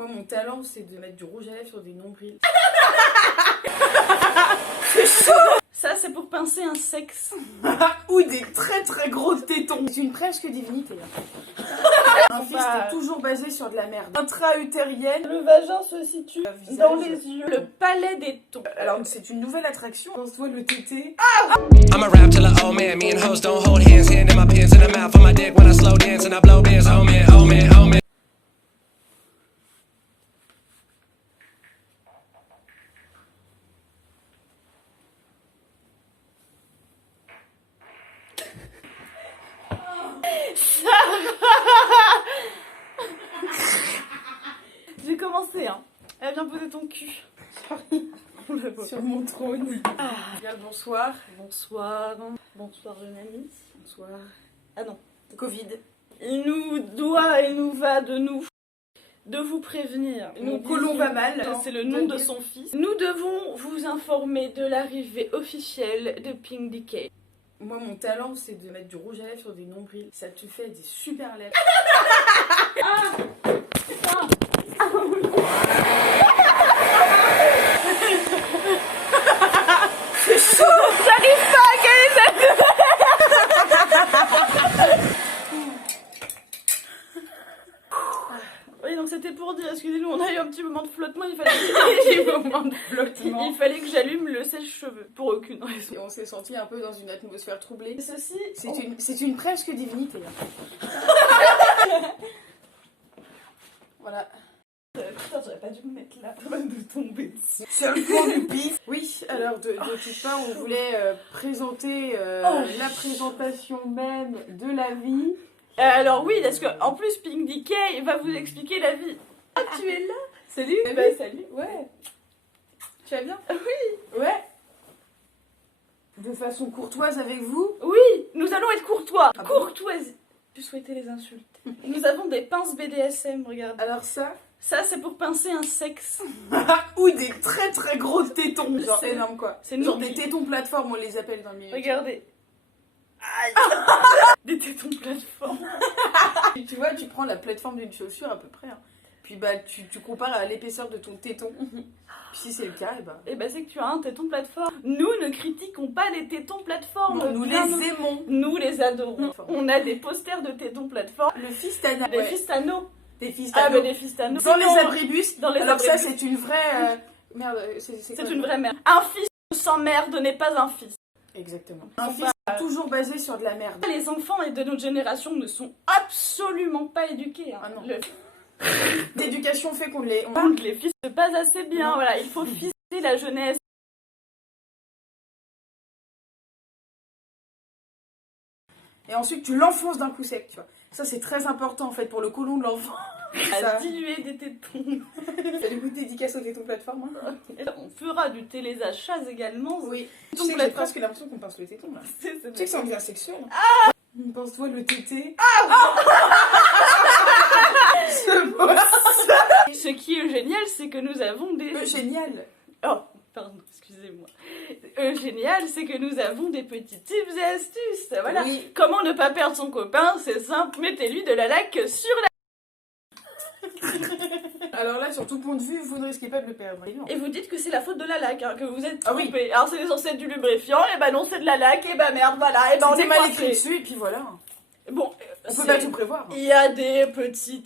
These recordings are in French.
Moi, mon talent, c'est de mettre du rouge à lèvres sur des nombrils. C'est chaud. Ça, c'est pour pincer un sexe. Ou des très très gros tétons. C'est une presque divinité. Un fils est toujours basé sur de la merde. Intra-utérienne. Le vagin se situe dans les yeux. Le palais des tons. Alors, c'est une nouvelle attraction. Pense-toi le tété. I'm a rap till a old man. Me and hoes don't hold hands. Hand in my pants in the mouth of my dick when I slow dance and I blow bands. Oh man, oh man, oh man. J'ai commencé, hein. Elle vient poser ton cul. Sur mon trône. Bien le bonsoir. Bonsoir. Bonsoir, jeune amie. Bonsoir. Ah non. Covid. Il nous doit et nous va de vous prévenir. Mon côlon va mal. C'est le nom de son fils. Nous devons vous informer de l'arrivée officielle de Pink DK. Moi, mon talent, c'est de mettre du rouge à lèvres sur des nombrils. Ça te fait des super lèvres. C'est chaud. J'arrive pas à caler ça. Oui, donc c'était pour dire, excusez-nous, on a eu un petit moment de flottement, il fallait que j'allume le sèche-cheveux, pour aucune raison. Et on s'est senti un peu dans une atmosphère troublée. Ceci, C'est une presque divinité. Voilà. Putain, j'aurais pas dû me mettre là, avant de tomber dessus. C'est le point du pif. Oui, alors de toute part, on voulait présenter la présentation même de la vie. Alors oui, parce que en plus Pink DK va vous expliquer la vie. Ah, tu es là? Salut. Salut, ouais. Tu vas bien? Oui. Ouais. De façon courtoise avec vous. Oui, nous allons être courtois. Ah bon? Courtoisie. Tu souhaitais les insultes. Nous avons des pinces BDSM, regarde. Alors ça C'est pour pincer un sexe. ou des très très gros tétons. Genre C'est énorme quoi. c'est Genre nous des qui- tétons plateforme, on les appelle dans le milieu. Regardez. Aïe. Des tétons plateforme. Tu vois, tu prends la plateforme d'une chaussure à peu près. Hein. Puis bah tu compares à l'épaisseur de ton téton. Puis si c'est le cas, et bah... Et bah c'est que tu as un téton plateforme. Nous ne critiquons pas les tétons plateforme. Non, nous Bien, les aimons. Nous les adorons. On a des posters de tétons plateforme. Le fistana. Des fistano. Des Ah fistanos. mais des fistano. Dans les Sinon, abribus. Dans les Alors ça, abribus. c'est une vraie... Merde, C'est quoi, une vraie merde. Un fils sans merde n'est pas un fils. Exactement. Ils Un sont fils toujours basé sur de la merde. Les enfants de notre génération ne sont absolument pas éduqués. Hein. Ah non. Le L'éducation fait qu'on les... monde les fils pas assez bien. Non. Voilà, il faut fister la jeunesse. Et ensuite, tu l'enfonces d'un coup sec, tu vois. Ça, c'est très important, en fait, pour le côlon de l'enfant. À Ça. diluer des tétons. Fais des dédicaces aux tétons plateforme. Hein. On fera du téléachat également. Oui. Tu Donc, sais que j'ai presque l'impression qu'on pince le téton, là. C'est Tu sais que ça en devient sexuel. Pense-toi le tété. Ce qui est génial, c'est que nous avons des... Génial. Oh, pardon, excusez-moi. Génial, c'est que nous avons des petits tips et astuces. Voilà. Oui. Comment ne pas perdre son copain? C'est simple, mettez-lui de la laque sur la... Alors là, sur tout point de vue, vous ne risquez pas de le perdre. Et vous dites que c'est la faute de la laque, hein, que vous êtes Ah trompé. oui. Alors c'est censé être du lubrifiant, et bah non, c'est de la laque, et bah merde, voilà, et bah on C'était est mal coincé. écrit dessus, et puis voilà. Bon, On peut c'est- pas tout prévoir. il y a des petits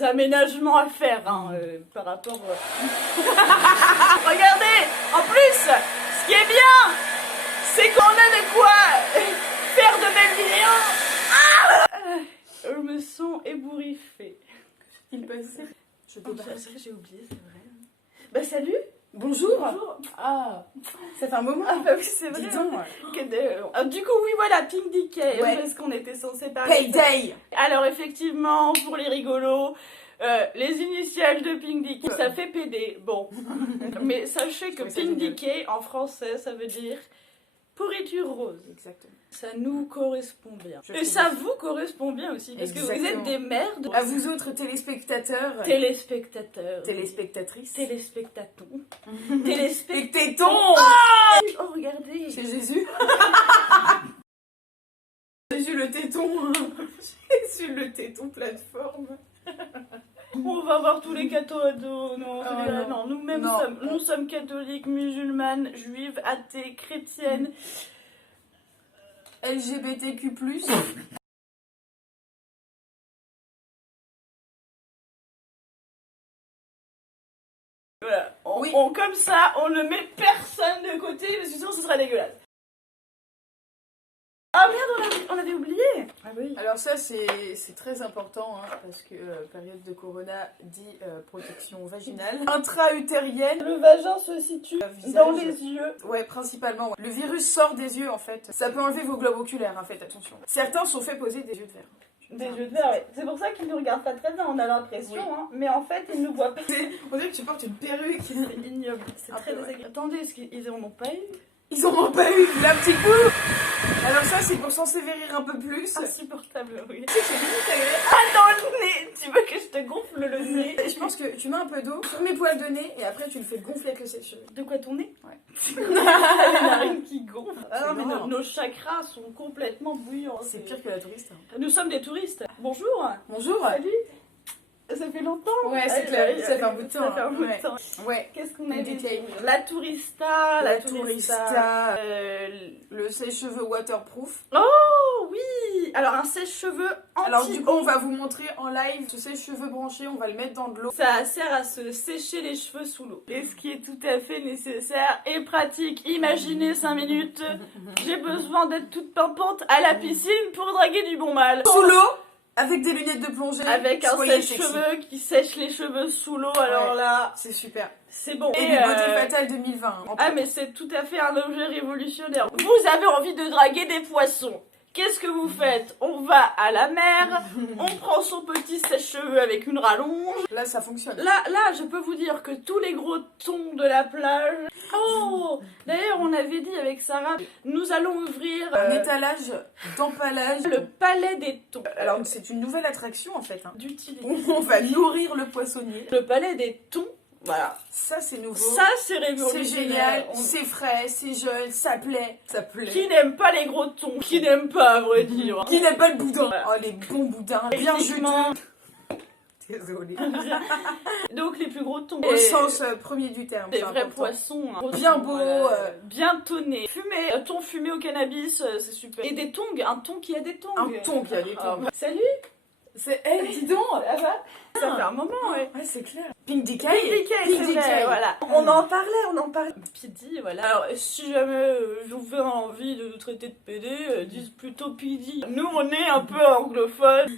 aménagements à faire hein, par rapport... Regardez, en plus, ce qui est bien, c'est qu'on a de quoi faire de belles vidéos. Je me sens ébouriffée. Il passait. Je Oh, peux pas. c'est vrai, j'ai oublié, c'est vrai. Bah salut. Bonjour. Bonjour. Ah, ça fait un moment. Ah bah oui, c'est vrai. Dis donc. Du coup, oui, voilà, Pink DK, Ouais. parce qu'on était censé parler. Payday. Alors, effectivement, pour les rigolos, les initiales de Pink DK, ça fait PD. Bon. Mais sachez que Oui, c'est Pink génial. DK, en français, ça veut dire pourriture rose. Exactement. Ça nous correspond bien. Je Et trouve ça aussi. vous correspond bien aussi, parce que vous Exactement. êtes des merdes. À vous autres téléspectateurs. Téléspectateurs. Téléspectatrices. Téléspectatons. Et tétons. Oh, regardez. C'est Jésus. Jésus le téton. Jésus le téton plateforme. On va voir tous les cathos. Non, non. non, nous-mêmes Non. nous sommes catholiques, musulmanes, juives, athées, chrétiennes. LGBTQ+. Voilà. Oui. Comme ça, on ne met personne de côté parce que sinon ce serait dégueulasse. Ah merde, on avait oublié. Ah oui. Alors ça, c'est très important, hein, parce que période de corona dit protection vaginale. Intra-utérienne. Le vagin se situe Visage. dans les yeux. Ouais, principalement. Ouais. Le virus sort des yeux, en fait. Ça peut enlever vos globes oculaires, hein, faites attention. Certains sont fait poser des yeux de verre. Des yeux de verre, ouais. C'est pour ça qu'ils nous regardent pas très bien, on a l'impression, Oui. hein, mais en fait ils nous voient pas. On dirait que tu portes une perruque. C'est ignoble, c'est Un très peu, ouais. désagréable. Attendez, est-ce qu'ils en ont pas eu? Ils en ont pas eu, là, petit coup. Alors ça, c'est pour s'en sévérir un peu plus. Insupportable, oui. Tu sais que c'est limite agréable. Ah, dans le nez. Tu veux que je te gonfle le nez? Je pense que tu mets un peu d'eau sur mes poils de nez et après tu le fais gonfler avec le sèche-cheveux. De quoi ton nez? Ouais. Les narines qui gonflent. Ah non, mais marrant. nos chakras sont complètement bouillants. C'est pire que la touriste. Hein. Nous sommes des touristes. Bonjour. Bonjour. Salut. Ça fait longtemps. Ouais, c'est Ah, clair, ouais, ça fait un bout de temps. Ça fait un bout Ouais. de temps. Ouais. Qu'est-ce qu'on a Du dit? détail. La tourista. La tourista. Euh, Le sèche-cheveux waterproof. Oh oui. Alors un sèche-cheveux anti. Alors du coup, on va vous montrer en live ce sèche-cheveux branché, on va le mettre dans de l'eau. Ça sert à se sécher les cheveux sous l'eau. Et ce qui est tout à fait nécessaire et pratique. Imaginez 5 minutes, j'ai besoin d'être toute pimpante à la piscine pour draguer du bon mal. Sous l'eau, avec des lunettes de plongée. Avec un soyez sexy. sèche-cheveux qui sèche les cheveux sous l'eau, alors Ouais. là, C'est super. c'est bon. Et du beauté fatale 2020. hein. Ah mais c'est tout à fait un objet révolutionnaire. Vous avez envie de draguer des poissons. Qu'est-ce que vous faites? On va à la mer, on prend son petit sèche-cheveux avec une rallonge. Là, ça fonctionne. Là, je peux vous dire que tous les gros thons de la plage... Oh! D'ailleurs, on avait dit avec Sarah, nous allons ouvrir Un étalage d'empalage. le palais des thons. Alors, c'est une nouvelle attraction en fait. Hein. D'utilité. On va nourrir le poissonnier. Le palais des thons, voilà. Ça, c'est nouveau. Ça, c'est c'est révolutionnaire. génial. On- C'est frais, c'est jeune, ça plaît. Ça plaît. Qui n'aime pas les gros thons? Qui n'aime pas, à vrai dire? Qui n'aime pas le boudin? Ouais. Oh, les bons boudins. Bien Techniquement. juteux. Désolée. Donc, les plus gros thons. Au Et- sens premier du terme. Des c'est vrais important. poissons. Hein. Bien beaux, bien tonnés. Fumé. Thon fumé au cannabis, c'est super. Et des tongs. Un thon qui a des tongs. Un thon qui a des Ah, tongs. bah, salut. C'est elle, dis donc. Ça va? Ça fait un moment, ouais. Ouais, c'est clair. Pink Decay. PDK, c'est vrai, voilà. On en parlait. PD, voilà. Alors, si jamais vous avez envie de nous traiter de PD, disent plutôt PD. Nous, on est un peu anglophone.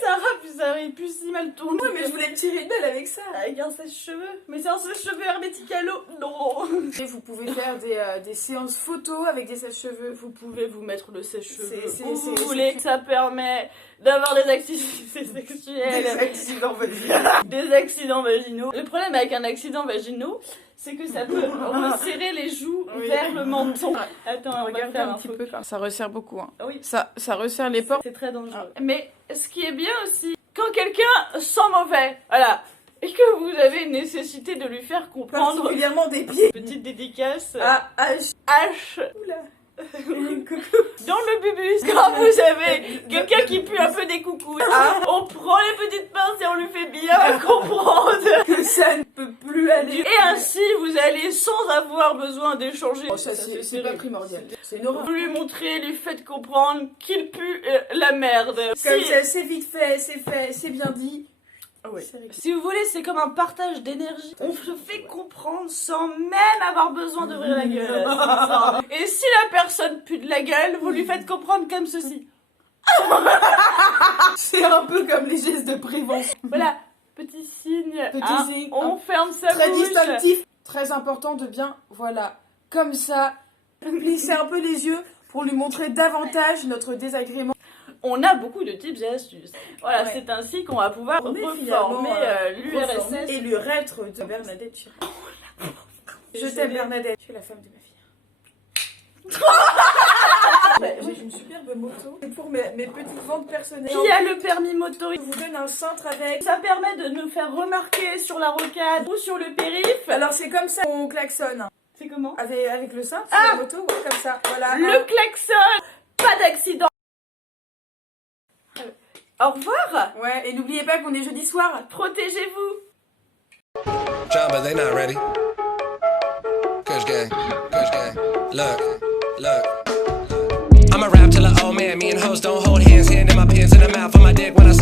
Sarah, puis ça aurait pu si mal tourner. Ouais, mais je voulais me tirer une balle avec ça. Avec un sèche-cheveux. Mais c'est un sèche-cheveux hermétique à l'eau. Non. Et vous pouvez faire des séances photos avec des sèche-cheveux. Vous pouvez vous mettre le sèche-cheveux C'est- où c'est- vous c'est- voulez. Ça permet d'avoir des activités sexuelles. accidents vaginaux. Des accidents vaginaux. Le problème avec un accident vaginal, c'est que ça peut resserrer les joues Oui. vers le menton. Attends, on va Regardez faire un un petit focus. peu. Ça resserre beaucoup. Hein. Oui, Ça resserre les pores. c'est très dangereux. Mais ce qui est bien aussi, quand quelqu'un sent mauvais, voilà, et que vous avez une nécessité de lui faire comprendre, Particulièrement des pieds. petite dédicace, H. H Oula. dans le bubus, quand vous avez quelqu'un qui pue un peu des coucous, on prend les petites pinces et on lui fait bien comprendre. Que ça ne peut plus aller. Et ainsi, vous allez sans avoir besoin d'échanger. Oh, ça, c'est pas primordial. C'est une horreur. Vous lui montrez, lui faites comprendre qu'il pue la merde. Comme Si- ça, c'est vite fait, c'est bien dit. Oui. C'est réglé. Si vous voulez, c'est comme un partage d'énergie. On se fait comprendre sans même avoir besoin d'ouvrir la gueule. Et si la personne pue de la gueule, vous lui faites comprendre comme ceci. C'est un peu comme les gestes de prévention. Voilà, petit signe. Petit hein, signe. on ferme sa Très bouche. distinctif. Très important de bien, voilà, comme ça, plisser un peu les yeux pour lui montrer davantage notre désagrément. On a beaucoup de tips et astuces. Voilà, Ouais. c'est ainsi qu'on va pouvoir On est reformer finalement, l'URSS. Et le reître de Bernadette Chirac. Je t'aime Bernadette. Tu es la femme de ma fille. J'ai une superbe moto. C'est pour mes petites ventes personnelles. Qui a le permis moto? Je vous donne un cintre avec. Ça permet de nous faire remarquer sur la rocade ou sur le périph'. Alors c'est comme ça qu'on klaxonne. C'est comment? Avec le cintre sur la moto, ouais, comme ça. Voilà. Le klaxon. Pas d'accident. Au revoir. Ouais, et n'oubliez pas qu'on est jeudi soir. Protégez-vous. John, but they not ready. Kush gang, look. I'ma rap till an old man. Me and hoes don't hold hands. Hand in my pants in the mouth of my dick when I